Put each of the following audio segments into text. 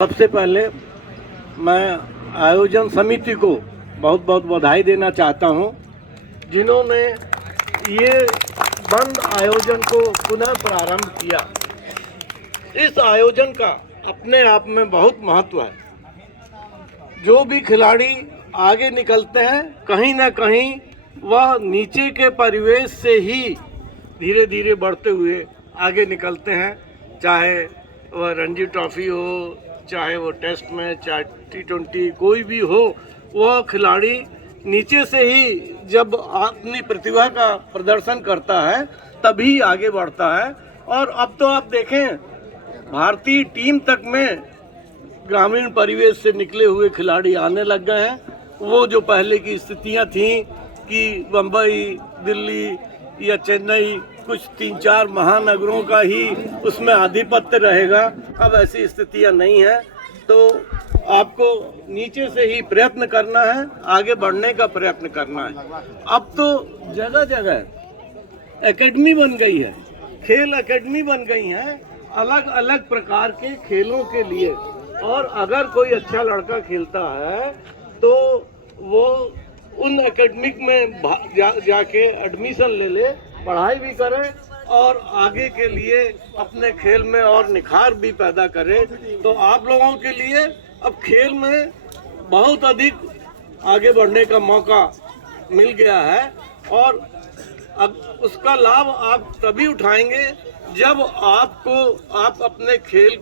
सबसे पहले मैं आयोजन समिति को बहुत बहुत बधाई देना चाहता हूं, जिन्होंने ये बंद आयोजन को पुनः प्रारंभ किया। इस आयोजन का अपने आप में बहुत महत्व है। जो भी खिलाड़ी आगे निकलते हैं, कहीं ना कहीं वह नीचे के परिवेश से ही धीरे धीरे बढ़ते हुए आगे निकलते हैं। चाहे वह रणजी ट्रॉफी हो, चाहे वो टेस्ट मैच, चाहे T20, कोई भी हो, वह खिलाड़ी नीचे से ही जब अपनी प्रतिभा का प्रदर्शन करता है तभी आगे बढ़ता है। और अब तो आप देखें, भारतीय टीम तक में ग्रामीण परिवेश से निकले हुए खिलाड़ी आने लग गए हैं। वो जो पहले की स्थितियां थीं कि बम्बई, दिल्ली या चेन्नई, कुछ 3-4 महानगरों का ही उसमें आधिपत्य रहेगा, अब ऐसी स्थितियां नहीं हैं। तो आपको नीचे से ही प्रयत्न करना है, आगे बढ़ने का प्रयत्न करना है। अब तो जगह जगह एकेडमी बन गई है, खेल एकेडमी बन गई हैं अलग अलग प्रकार के खेलों के लिए। और अगर कोई अच्छा लड़का खेलता है तो वो उन एकेडमिक में जाके एडमिशन ले, पढ़ाई भी करे और आगे के लिए अपने खेल में और निखार भी पैदा करे। तो आप लोगों के लिए अब खेल में बहुत अधिक आगे बढ़ने का मौका मिल गया है और अब उसका लाभ आप तभी उठाएंगे जब आप अपने खेल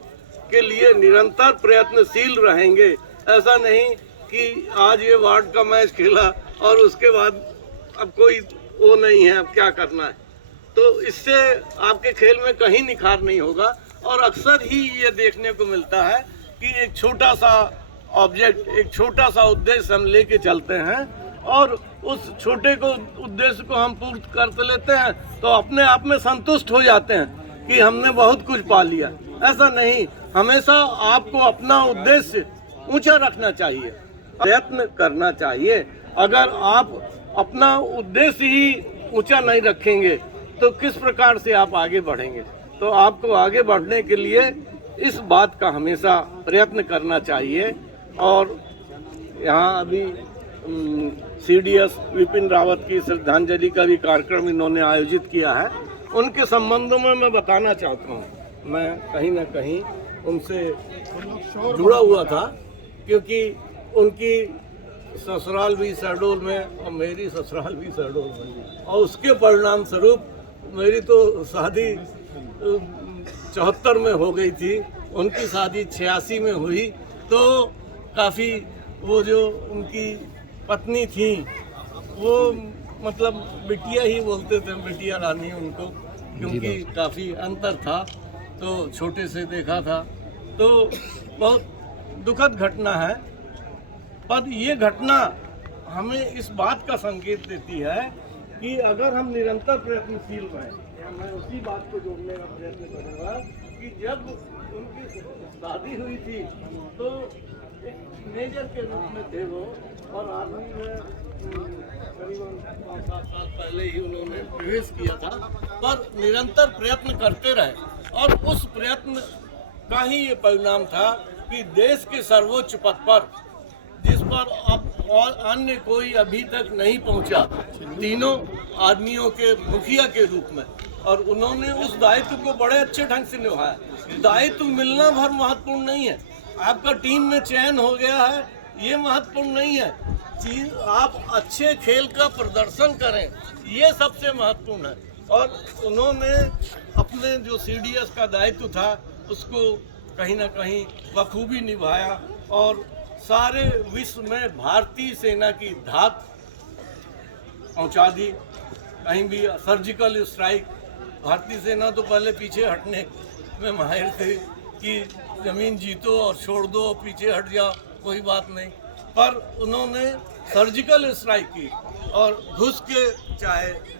के लिए निरंतर प्रयत्नशील रहेंगे। ऐसा नहीं कि आज ये वार्ड का मैच खेला और उसके बाद अब कोई वो नहीं है, अब क्या करना है। तो इससे आपके खेल में कहीं निखार नहीं होगा। और अक्सर ही ये देखने को मिलता है कि एक छोटा सा ऑब्जेक्ट, एक छोटा सा उद्देश्य हम लेके चलते हैं और उस छोटे को उद्देश्य को हम पूर्ण कर लेते हैं तो अपने आप में संतुष्ट हो जाते हैं कि हमने बहुत कुछ पा लिया। ऐसा नहीं, हमेशा आपको अपना उद्देश्य ऊंचा रखना चाहिए, प्रयत्न करना चाहिए। अगर आप अपना उद्देश्य ही ऊंचा नहीं रखेंगे तो किस प्रकार से आप आगे बढ़ेंगे। तो आपको आगे बढ़ने के लिए इस बात का हमेशा प्रयत्न करना चाहिए। और यहाँ अभी CDS विपिन रावत की श्रद्धांजलि का भी कार्यक्रम इन्होंने आयोजित किया है। उनके संबंधों में मैं बताना चाहता हूँ, मैं कहीं ना कहीं उनसे जुड़ा हुआ था क्योंकि उनकी ससुराल भी शहडोल में और मेरी ससुराल भी शहडोल में, और उसके परिणाम स्वरूप मेरी तो शादी 74 में हो गई थी, उनकी शादी 86 में हुई। तो काफ़ी वो जो उनकी पत्नी थी वो मतलब बिटिया ही बोलते थे, बिटिया रानी उनको, क्योंकि काफ़ी अंतर था तो छोटे से देखा था। तो बहुत दुखद घटना है, पर ये घटना हमें इस बात का संकेत देती है कि अगर हम निरंतर प्रयत्नशील रहें, मैं उसी बात को जोड़ने का प्रयत्न करूँगा कि जब उनकी शादी हुई थी तो एक मेजर के रूप में थे वो, और आर्मी में करीबन 5-7 साल पहले ही उन्होंने प्रवेश किया था। पर निरंतर प्रयत्न करते रहे और उस प्रयत्न का ही ये परिणाम था कि देश के सर्वोच्च पद पर, जिस पर अब और अन्य कोई अभी तक नहीं पहुंचा, तीनों आदमियों के मुखिया के रूप में, और उन्होंने उस दायित्व को बड़े अच्छे ढंग से निभाया। दायित्व मिलना भर महत्वपूर्ण नहीं है, आपका टीम में चयन हो गया है ये महत्वपूर्ण नहीं है, चीज आप अच्छे खेल का प्रदर्शन करें ये सबसे महत्वपूर्ण है। और उन्होंने अपने जो CDS का दायित्व था उसको कहीं ना कहीं बखूबी निभाया और सारे विश्व में भारतीय सेना की धाक पहुंचा दी। कहीं भी सर्जिकल स्ट्राइक, भारतीय सेना तो पहले पीछे हटने में माहिर थे कि जमीन जीतो और छोड़ दो, पीछे हट जाओ, कोई बात नहीं, पर उन्होंने सर्जिकल स्ट्राइक की और घुस के चाहे